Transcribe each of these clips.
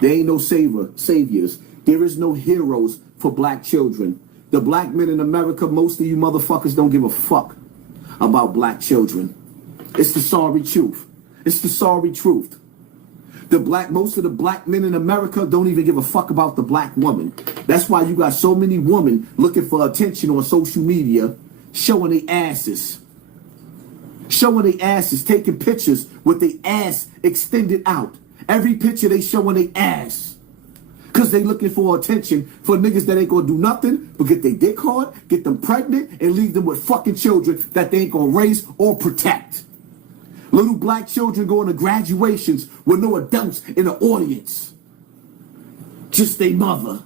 There ain't no saviors. There is no heroes for black children. The black men in America, most of you motherfuckers don't give a fuck about black children. It's the sorry truth. It's the sorry truth. Most of the black men in America don't even give a fuck about the black woman. That's why you got so many women looking for attention on social media, showing their asses. Showing their asses, taking pictures with their ass extended out. Every picture they showing their ass. Because they looking for attention for niggas that ain't gonna do nothing but get their dick hard, get them pregnant, and leave them with fucking children that they ain't gonna raise or protect. Little black children going to graduations with no adults in the audience. Just their mother.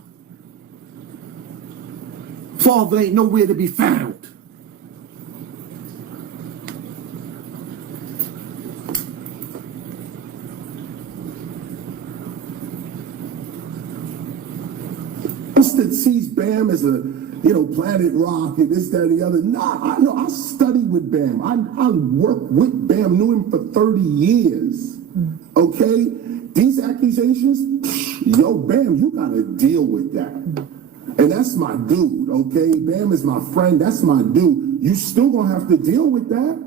Father ain't nowhere to be found. That sees Bam as a, Planet Rock and this, that, and the other. Nah, I studied with Bam. I worked with Bam, knew him for 30 years. Okay? These accusations, yo, Bam, you gotta deal with that. And that's my dude, okay? Bam is my friend, that's my dude. You still gonna have to deal with that.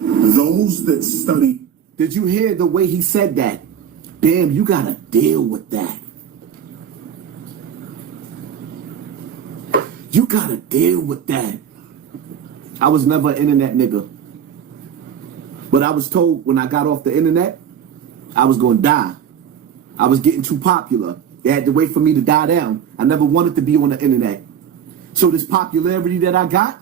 Those that study. Did you hear the way he said that? Bam, you gotta deal with that. You gotta deal with that. I was never an internet nigga. But I was told when I got off the internet, I was gonna die. I was getting too popular. They had to wait for me to die down. I never wanted to be on the internet. So this popularity that I got,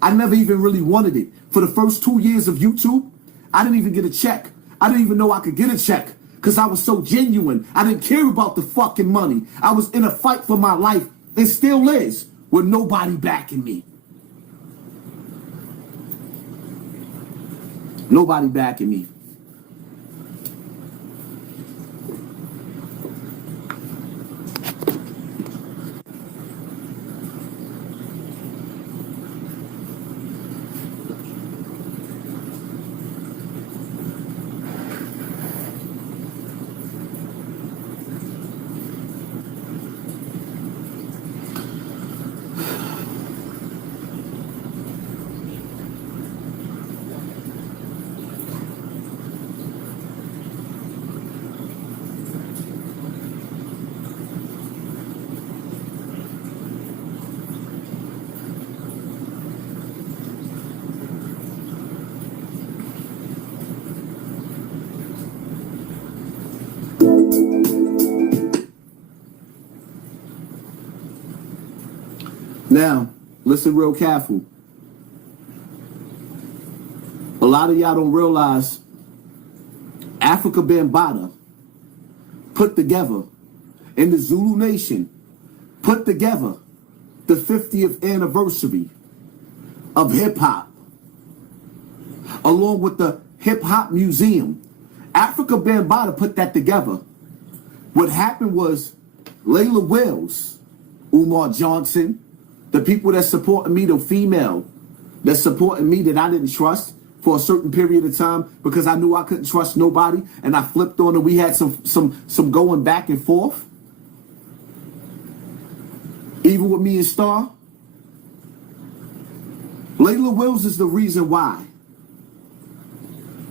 I never even really wanted it. For the first 2 years of YouTube, I didn't even get a check. I didn't even know I could get a check because I was so genuine. I didn't care about the fucking money. I was in a fight for my life and still is. With nobody backing me. Nobody backing me. Now, listen real careful. A lot of y'all don't realize Africa Bambaataa put together, in the Zulu Nation, put together the 50th anniversary of hip-hop, along with the Hip-Hop Museum. Africa Bambaataa put that together. What happened was Layla Wells, Umar Johnson, the people that supported me, the female that supported me that I didn't trust for a certain period of time because I knew I couldn't trust nobody, and I flipped on and we had some going back and forth. Even with me and Star. Layla Wells is the reason why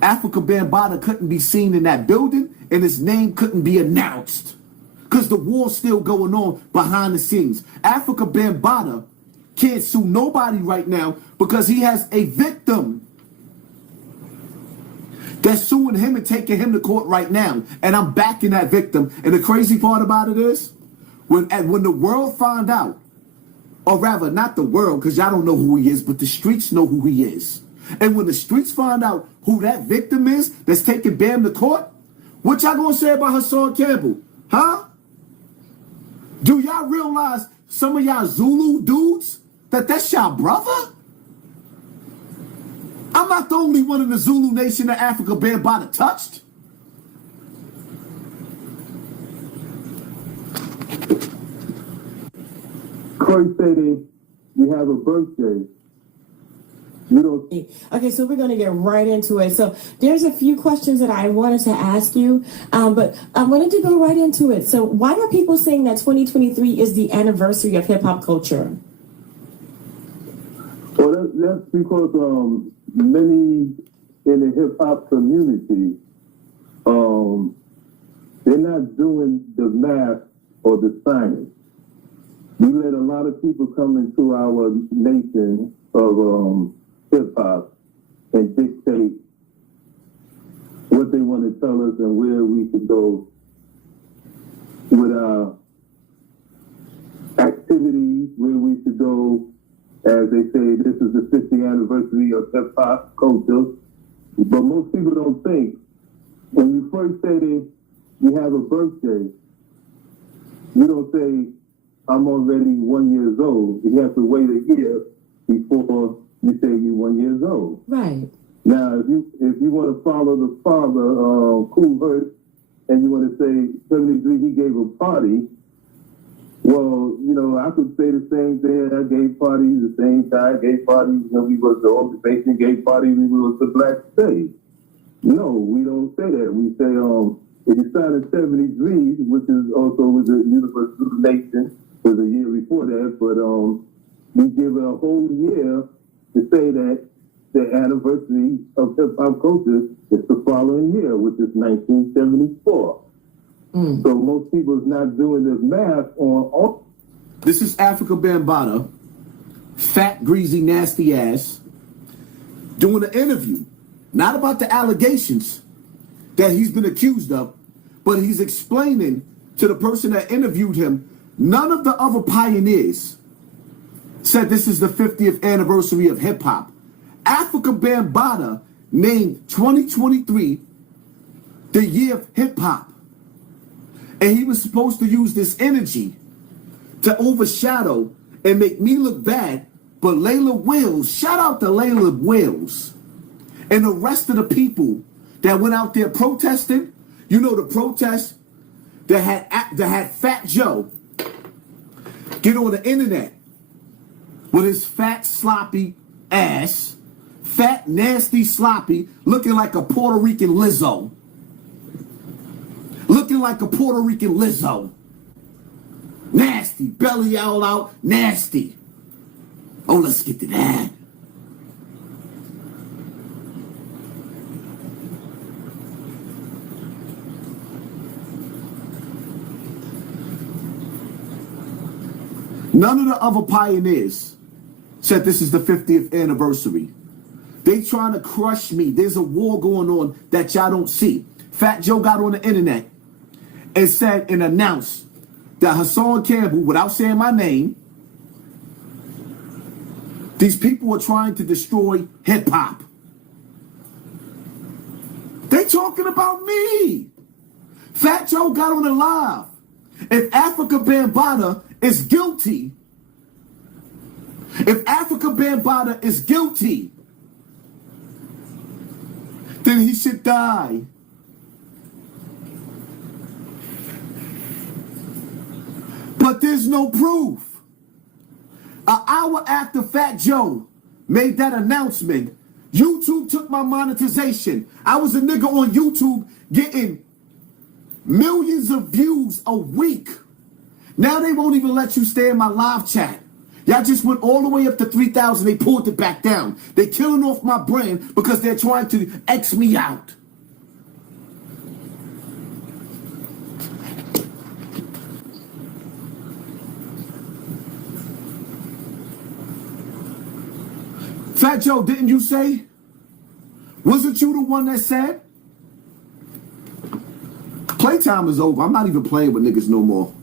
Africa Bambaataa couldn't be seen in that building and his name couldn't be announced. Because the war's still going on behind the scenes. Africa Bambaataa can't sue nobody right now because he has a victim that's suing him and taking him to court right now. And I'm backing that victim. And the crazy part about it is, when the world found out, or rather not the world, because y'all don't know who he is, but the streets know who he is. And when the streets find out who that victim is that's taking Bam to court, what y'all gonna say about Hassan Campbell? Huh? Do y'all realize some of y'all Zulu dudes that's y'all brother? I'm not the only one in the Zulu Nation that Africa Bambaataa touched. Corey said you have a birthday. You don't. Okay, so we're going to get right into it. So there's a few questions that I wanted to ask you, but I wanted to go right into it. So why are people saying that 2023 is the anniversary of hip hop culture? Well, that's because many in the hip hop community, they're not doing the math or the science. We let a lot of people come into our nation of hip hop and dictate what they want to tell us and where we should go with our activities, where we should go. As they say, this is the 50th anniversary of hip hop culture. But most people don't think when you first say you have a birthday, you don't say, I'm already 1 year old. You have to wait a year before you say you're 1 year old. Right. Now, if you want to follow the father, Cool Herc, and you want to say 73, he gave a party, well, you know, I could say the same thing. I gave parties the same time. I gave parties when we was the occupation, gave parties when we was the black state. No, we don't say that. We say, if you started 73, which is also with the University of the Nation, was a year before that, but we give it a whole year to say that the anniversary of hip hop culture is the following year, which is 1974. So most people is not doing this math on. This is Africa Bambaataa, fat, greasy, nasty ass, doing an interview, not about the allegations that he's been accused of, but he's explaining to the person that interviewed him, none of the other pioneers said this is the 50th anniversary of hip hop. Africa Bambaataa named 2023 the year of hip hop. And he was supposed to use this energy to overshadow and make me look bad. But Layla Wills, shout out to Layla Wills and the rest of the people that went out there protesting. You know, the protest that had Fat Joe get on the internet with his fat, sloppy ass, fat, nasty, sloppy, looking like a Puerto Rican Lizzo. Looking like a Puerto Rican Lizzo. Nasty, belly all out, nasty. Oh, let's get to that. None of the other pioneers said this is the 50th anniversary. They trying to crush me. There's a war going on that y'all don't see. Fat Joe got on the internet and said and announced that Hassan Campbell, without saying my name, these people are trying to destroy hip hop. They talking about me. Fat Joe got on the live. If Africa Bambaataa is guilty, then he should die. But there's no proof. An hour after Fat Joe made that announcement, YouTube took my monetization. I was a nigga on YouTube getting millions of views a week. Now they won't even let you stay in my live chat. Y'all just went all the way up to 3,000. They pulled it back down. They killing off my brand because they're trying to X me out. Fat Joe, didn't you say? Wasn't you the one that said? Playtime is over. I'm not even playing with niggas no more.